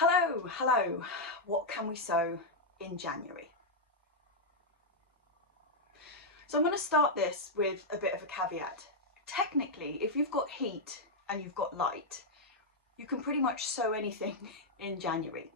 Hello, what can we sow in January? So I'm going to start this with a bit of a caveat. Technically, if you've got heat and you've got light, you can pretty much sow anything in January.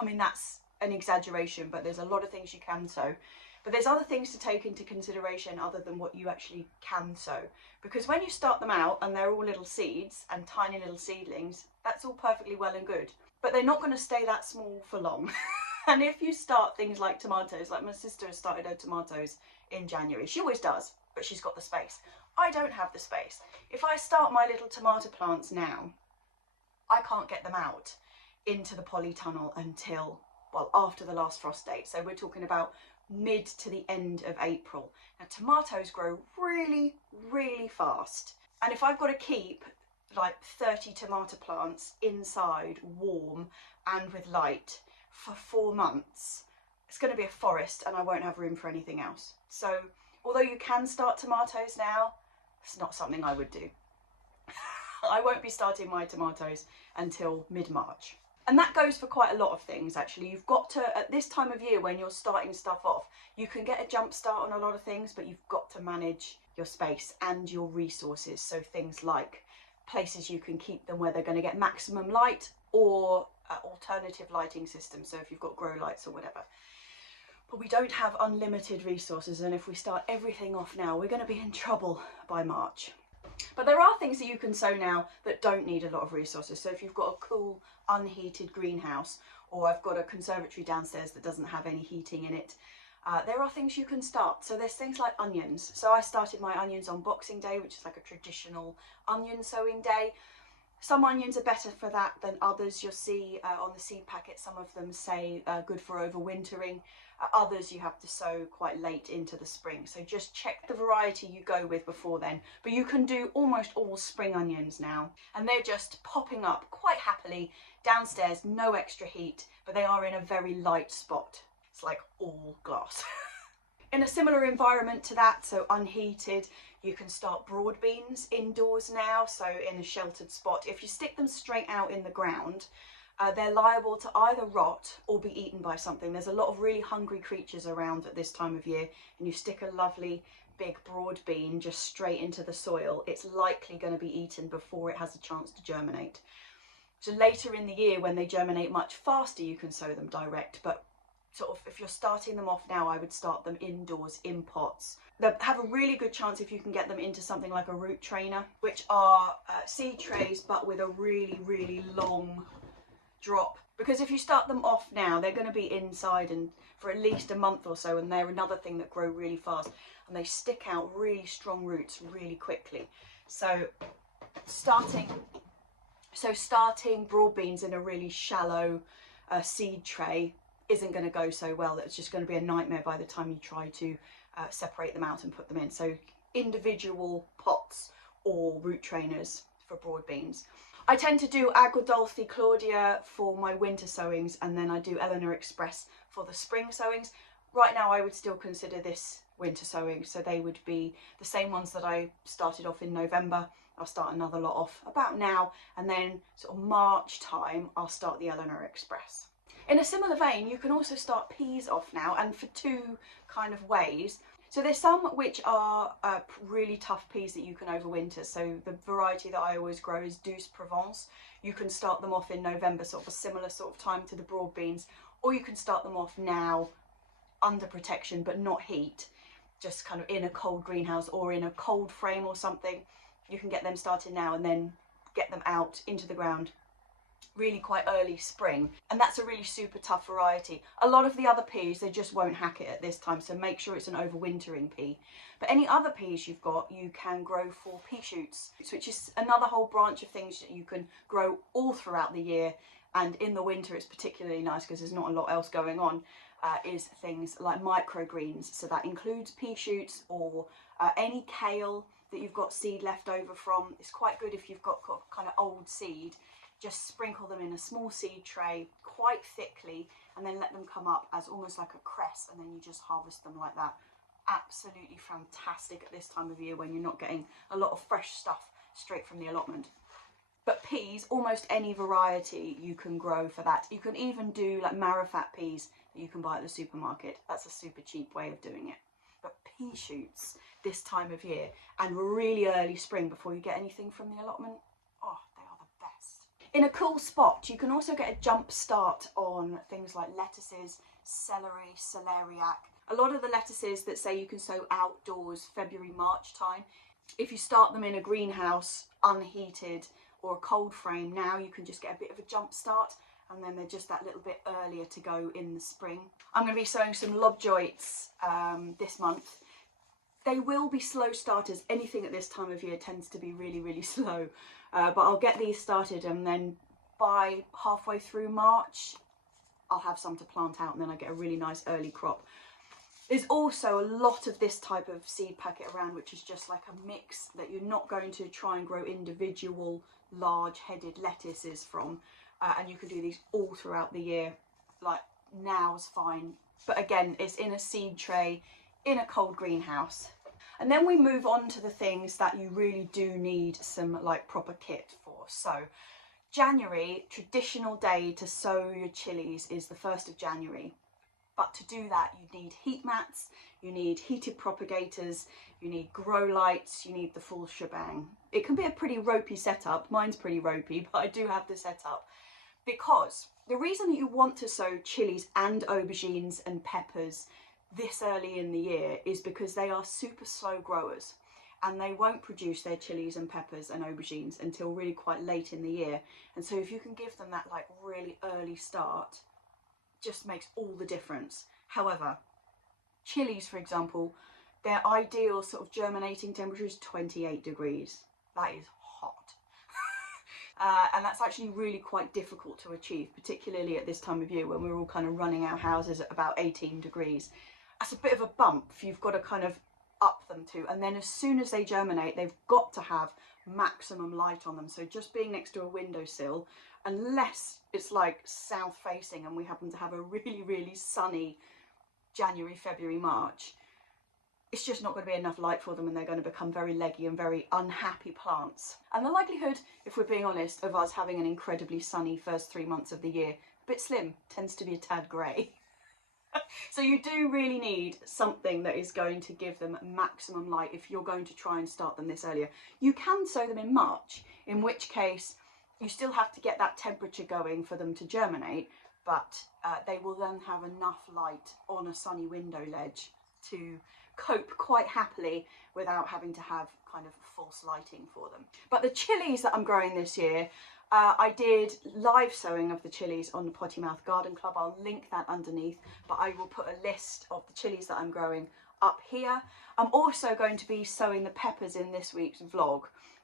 I mean, that's an exaggeration, but there's a lot of things you can sow. But there's other things to take into consideration other than what you actually can sow. Because when you start them out and they're all little seeds and tiny little seedlings, that's all perfectly well and good. But they're not going to stay that small for long. And if you start things like tomatoes, like my sister has started her tomatoes in January. She always does, but she's got the space. I don't have the space. If I start my little tomato plants now, I can't get them out into the polytunnel until, well, after the last frost date. So we're talking about mid to the end of April. Now tomatoes grow really, really fast. And if I've got to keep like 30 tomato plants inside warm and with light for 4 months, it's going to be a forest and I won't have room for anything else. So although you can start tomatoes now, it's not something I would do. I won't be starting my tomatoes until mid-March. And that goes for quite a lot of things actually. You've got to, at this time of year when you're starting stuff off, you can get a jump start on a lot of things, but you've got to manage your space and your resources. So things like places you can keep them where they're going to get maximum light, or alternative lighting systems, so if you've got grow lights or whatever. But we don't have unlimited resources, and if we start everything off now, we're going to be in trouble by March. But there are things that you can sow now that don't need a lot of resources. So if you've got a cool unheated greenhouse, or I've got a conservatory downstairs that doesn't have any heating in it, there are things you can start. So there's things like onions. So I started my onions on Boxing Day, which is like a traditional onion sowing day. Some onions are better for that than others. You'll see on the seed packet, some of them say good for overwintering. Others you have to sow quite late into the spring. So just check the variety you go with before then. But you can do almost all spring onions now. And they're just popping up quite happily downstairs, no extra heat, but they are in a very light spot. It's like all glass. In a similar environment to that, so unheated, you can start broad beans indoors now, so in a sheltered spot. If you stick them straight out in the ground, they're liable to either rot or be eaten by something. There's a lot of really hungry creatures around at this time of year, and you stick a lovely big broad bean just straight into the soil, it's likely going to be eaten before it has a chance to germinate. So later in the year, when they germinate much faster, you can sow them direct, but sort of if you're starting them off now, I would start them indoors in pots. They'll have a really good chance if you can get them into something like a root trainer, which are seed trays but with a really, really long drop. Because if you start them off now, they're going to be inside and for at least a month or so, and they're another thing that grow really fast and they stick out really strong roots really quickly. So starting broad beans in a really shallow seed tray isn't going to go so well. It's just going to be a nightmare by the time you try to separate them out and put them in. So individual pots or root trainers for broad beans. I tend to do Agua Dulce Claudia for my winter sowings, and then I do Eleanor Express for the spring sowings. Right now I would still consider this winter sowing, so they would be the same ones that I started off in November. I'll start another lot off about now, and then sort of March time I'll start the Eleanor Express. In a similar vein, you can also start peas off now, and for two kind of ways. So there's some which are really tough peas that you can overwinter. So the variety that I always grow is Douce Provence. You can start them off in November, sort of a similar sort of time to the broad beans, or you can start them off now under protection but not heat, just kind of in a cold greenhouse or in a cold frame or something. You can get them started now and then get them out into the ground really quite early spring, and that's a really super tough variety. A lot of the other peas, they just won't hack it at this time, so make sure it's an overwintering pea. But any other peas you've got, you can grow for pea shoots, which is another whole branch of things that you can grow all throughout the year, and in the winter it's particularly nice because there's not a lot else going on, is things like microgreens. So that includes pea shoots or any kale that you've got seed left over from. It's quite good if you've got kind of old seed. Just sprinkle them in a small seed tray quite thickly and then let them come up as almost like a cress, and then you just harvest them like that. Absolutely fantastic at this time of year when you're not getting a lot of fresh stuff straight from the allotment. But peas, almost any variety you can grow for that. You can even do like marrowfat peas that you can buy at the supermarket. That's a super cheap way of doing it. But pea shoots this time of year and really early spring before you get anything from the allotment, oh, they are the best. In a cool spot, you can also get a jump start on things like lettuces, celery, celeriac. A lot of the lettuces that say you can sow outdoors February, March time, if you start them in a greenhouse, unheated, or a cold frame, now you can just get a bit of a jump start, and then they're just that little bit earlier to go in the spring. I'm going to be sowing some Lobjoits this month. They will be slow starters. Anything at this time of year tends to be really, really slow. But I'll get these started, and then by halfway through March, I'll have some to plant out, and then I get a really nice early crop. There's also a lot of this type of seed packet around, which is just like a mix that you're not going to try and grow individual large-headed lettuces from. And you can do these all throughout the year. Like, now's fine. But again, it's in a seed tray, in a cold greenhouse. And then we move on to the things that you really do need some like proper kit for. So January, traditional day to sow your chilies is the 1st of January. But to do that, you need heat mats, you need heated propagators, you need grow lights, you need the full shebang. It can be a pretty ropey setup. Mine's pretty ropey, but I do have the setup. Because the reason that you want to sow chilies and aubergines and peppers this early in the year is because they are super slow growers, and they won't produce their chilies and peppers and aubergines until really quite late in the year. And so if you can give them that like really early start, just makes all the difference. However, chilies, for example, their ideal sort of germinating temperature is 28 degrees. That is hot. And that's actually really quite difficult to achieve, particularly at this time of year when we're all kind of running our houses at about 18 degrees. That's a bit of a bump you've got to kind of up them to. And then as soon as they germinate, they've got to have maximum light on them. So just being next to a windowsill, unless it's like south facing and we happen to have a really, really sunny January, February, March, it's just not going to be enough light for them, and they're going to become very leggy and very unhappy plants. And the likelihood, if we're being honest, of us having an incredibly sunny first 3 months of the year, a bit slim, tends to be a tad grey. So you do really need something that is going to give them maximum light if you're going to try and start them this earlier. You can sow them in March, in which case you still have to get that temperature going for them to germinate, but they will then have enough light on a sunny window ledge to cope quite happily without having to have kind of false lighting for them. But the chilies that I'm growing this year, I did live sowing of the chilies on the Potty Mouth Garden Club. I'll link that underneath, but I will put a list of the chilies that I'm growing up here. I'm also going to be sowing the peppers in this week's vlog.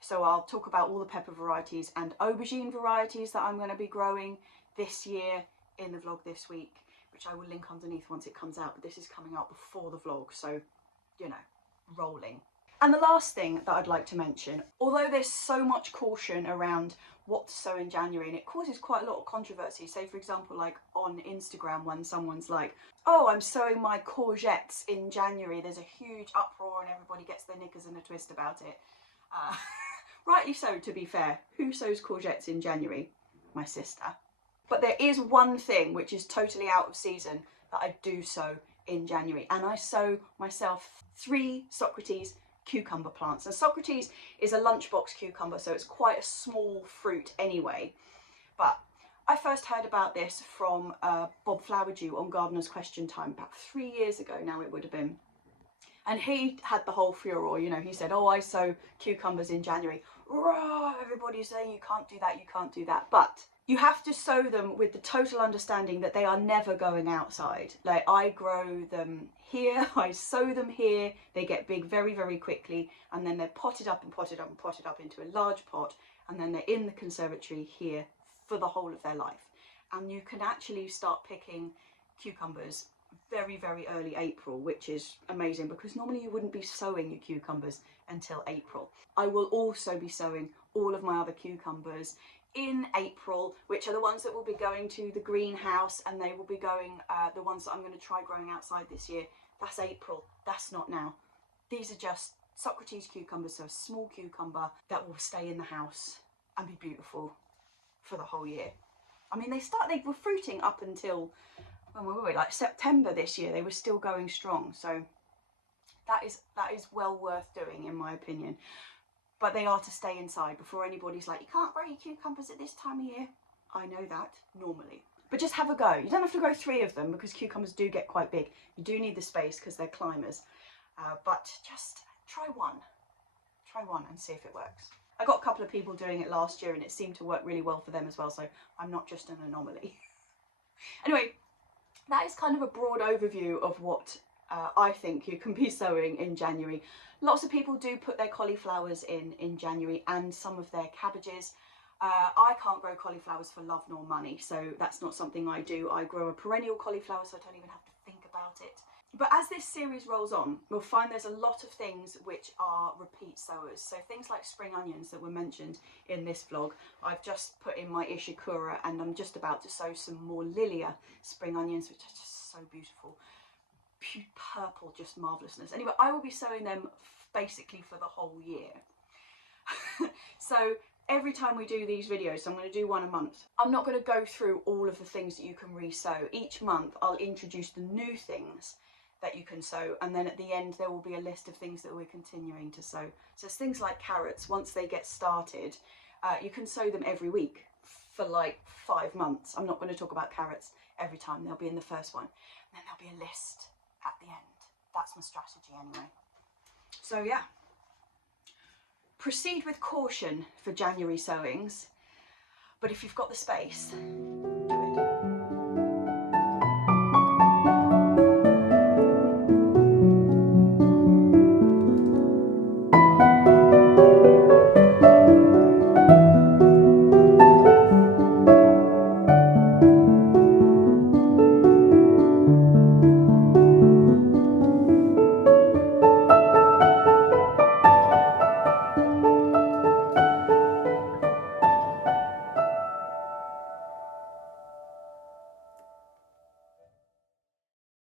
So I'll talk about all the pepper varieties and aubergine varieties that I'm going to be growing this year in the vlog this week, which I will link underneath once it comes out. But this is coming out before the vlog, so, you know, rolling. And the last thing that I'd like to mention, although there's so much caution around what to sow in January, and it causes quite a lot of controversy. Say, for example, like on Instagram, when someone's like, oh, I'm sowing my courgettes in January, there's a huge uproar and everybody gets their knickers in a twist about it. Rightly so, to be fair. Who sows courgettes in January? My sister. But there is one thing which is totally out of season that I do sow in January, and I sow myself 3 Socrates cucumber plants. And Socrates is a lunchbox cucumber, so it's quite a small fruit anyway. But I first heard about this from Bob Flowerdew on Gardener's Question Time about 3 years ago now it would have been. And he had the whole furore, you know, he said, oh, I sow cucumbers in January. Rah, everybody's saying you can't do that, you can't do that. But you have to sow them with the total understanding that they are never going outside. Like, I grow them here, I sow them here, they get big very, very quickly, and then they're potted up and potted up and potted up into a large pot, and then they're in the conservatory here for the whole of their life. And you can actually start picking cucumbers very, very early April, which is amazing because normally you wouldn't be sowing your cucumbers until April. I will also be sowing all of my other cucumbers in April, which are the ones that will be going to the greenhouse, and they will be going, the ones that I'm going to try growing outside this year, that's April, that's not now. These are just Socrates cucumbers, so a small cucumber that will stay in the house and be beautiful for the whole year. I mean, they were fruiting up until, when were we, like September this year. They were still going strong. So that is well worth doing, in my opinion. But they are to stay inside before anybody's like, you can't grow your cucumbers at this time of year. I know that normally. But just have a go. You don't have to grow 3 of them because cucumbers do get quite big. You do need the space because they're climbers. But just try one. Try one and see if it works. I got a couple of people doing it last year and it seemed to work really well for them as well. So I'm not just an anomaly. Anyway, that is kind of a broad overview of what I think you can be sowing in January. Lots of people do put their cauliflowers in January and some of their cabbages. I can't grow cauliflowers for love nor money, so that's not something I do. I grow a perennial cauliflower, so I don't even have to think about it. But as this series rolls on, we'll find there's a lot of things which are repeat sowers. So things like spring onions that were mentioned in this vlog, I've just put in my Ishikura, and I'm just about to sow some more Lilia spring onions, which are just so beautiful. Purple, just marvellousness. Anyway, I will be sowing them basically for the whole year. So every time we do these videos, so I'm going to do one a month, I'm not going to go through all of the things that you can re-sow. Each month I'll introduce the new things that you can sow, and then at the end there will be a list of things that we're continuing to sow. So it's things like carrots. Once they get started, you can sow them every week for like 5 months. I'm not going to talk about carrots every time. They'll be in the first one, and then there'll be a list at the end. That's my strategy anyway. So yeah, proceed with caution for January sowings, but if you've got the space,